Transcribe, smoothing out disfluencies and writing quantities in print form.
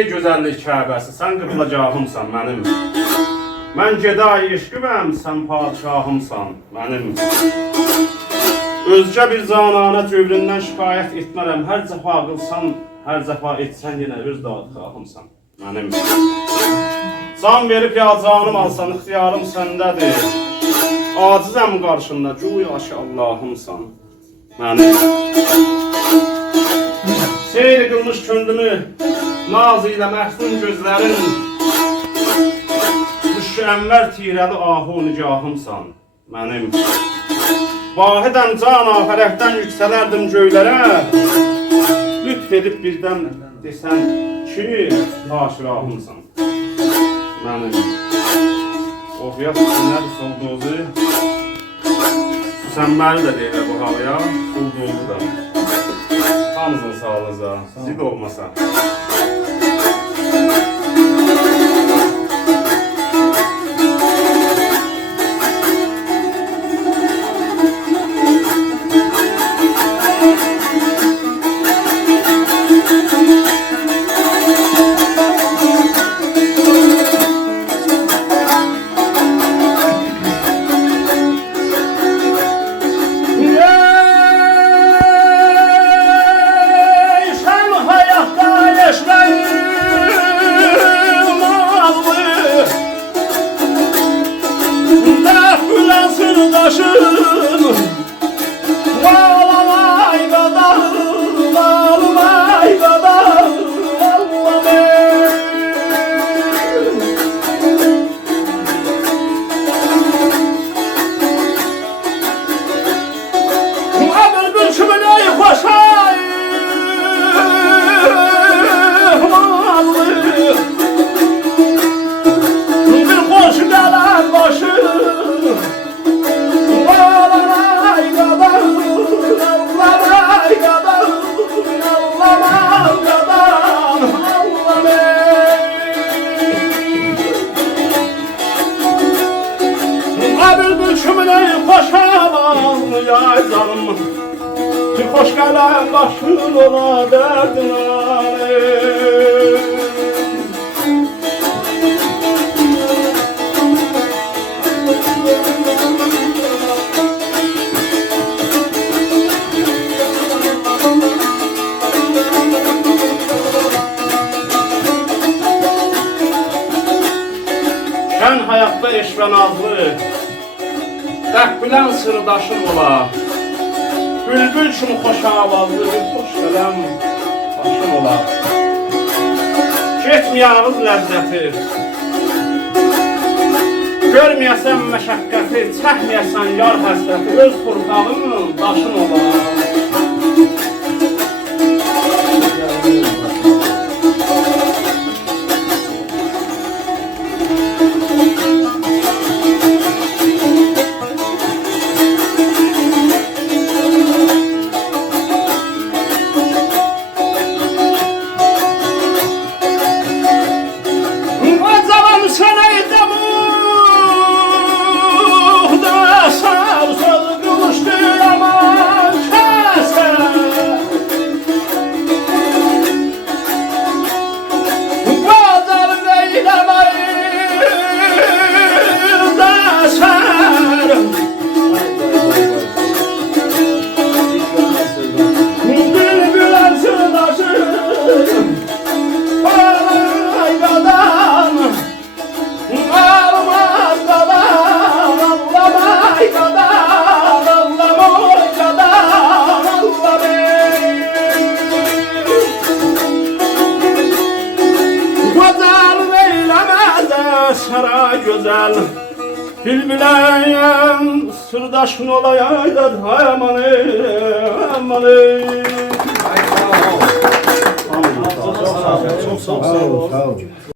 Ey gözəllik Kəbəsi, sən qıblacağımsan mənim. Mən gedai eşqiməm, sən padişahımsan mənim. Özgə bir zananə cövründən şikayət etmərəm. Hər cəfa qılsan, hər cəfa etsən yenə öz dadxahımsan mənim. Can verib ya canım alsan, ixtiyarım səndədir. Acizəm qarşında, güya ki Allahımsan mənim. Seyr qılmış kündümü, naz ilə məhzun gözlərin. Düşü ənvər tirəli ahu nigahımsan mənim. Vahidəm cana fələkdən yüksələrdim göylərə. Lütf edib birdən desən ki, aşirahımsan mənim. Oxuyaq nədir soldozu? Sən məni də deyirə bu havaya, soldozu da. Hamızın sağlığınıza, zid olmasa. Hoş gelen başın ola derdin Şən həyatda eş və nazlı, dərk bilən sırdaşın ola. Bülbül kimi xoş avazlı bir xoş gələm başım ola. Getməyağız ləzzəti, görməyəsən məşəqqəti, çəkməyəsən yar həsrəti, öz torpağın daşın ola. Saray güzel Bülbüleyim sırdaşın olayaydı aman aman. Çok sağ ol.